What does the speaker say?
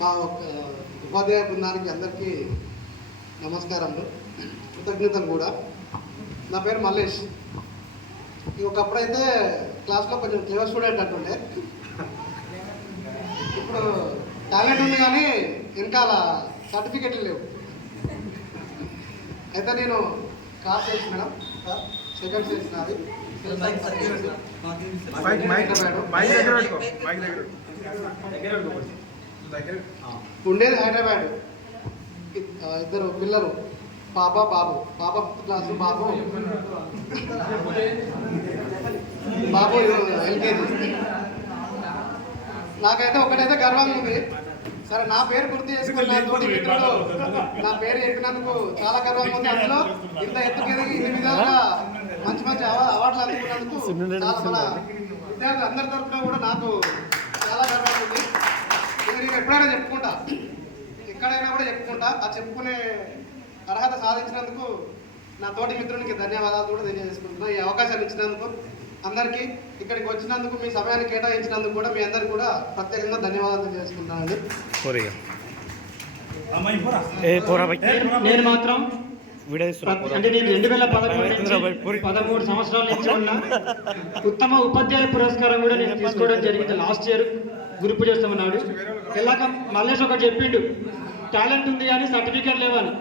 మా ఒక ఉపాధ్యాయ బృందానికి అందరికీ నమస్కారములు. కృతజ్ఞతలు కూడా. నా పేరు మల్లేష్. ఈ ఒకప్పుడైతే క్లాస్లో కొంచెం క్లేవర్ స్టూడెంట్ అంటుండే. ఇప్పుడు టాలెంట్ ఉంది కానీ వెనకాల సర్టిఫికెట్లు లేవు. అయితే నేను క్లాస్ చేసి మేడం సెకండ్ చేసిన అది మైక్ మైక్ మైక్ దగ్గర మైక్ దగ్గర ఉండేది హైదరాబాద్. ఇద్దరు పిల్లలు. పాప బాబు. పాప క్లాసు బాబు. బాబు ఎల్కేజీ. నాకైతే ఒకటైతే గర్వంగా ఉంది. సరే నా పేరు గుర్తు చేసుకుని నా తోటి నా పేరు చెప్పినందుకు చాలా గర్వంగా ఉంది. అందులో ఇంత ఎత్తుకు ఎదిగి ఇన్ని విధాలుగా మంచి మంచి అవా- అవార్డులు అందుకున్నందుకు చాలా మన విద్యార్థులు అందరి తరఫున కూడా నాకు చాలా గర్వంగా ఉంది ఇది నేను ఎప్పుడైనా చెప్పుకుంటా. ఎక్కడైనా కూడా చెప్పుకుంటా. ఆ చెప్పుకునే అర్హత సాధించినందుకు నా తోటి మిత్రునికి ధన్యవాదాలు కూడా తెలియజేసుకుంటున్నా. ఈ అవకాశాన్ని ఇచ్చినందుకు అందరికీ ఇక్కడికి వచ్చినందుకు మీ సమయాన్ని కేటాయించినందుకు కూడా మీ అందరికీ కూడా ప్రత్యేకంగా ధన్యవాదాలు తెలియజేసుకుంటున్నానండి. పోరిగా ఏ పోరా బై నేను మాత్రం అంటే నేను రెండు వేల పదమూడు సంవత్సరాల నుంచి ఉన్న ఉత్తమ ఉపాధ్యాయ పురస్కారం కూడా నేను తీసుకోవడం జరిగింది లాస్ట్ ఇయర్ గురు పూజ చేస్తామన్నాడు వెళ్ళాక మల్లేష్ ఒకటి చెప్పిండు టాలెంట్ ఉంది కానీ సర్టిఫికేట్ లేవని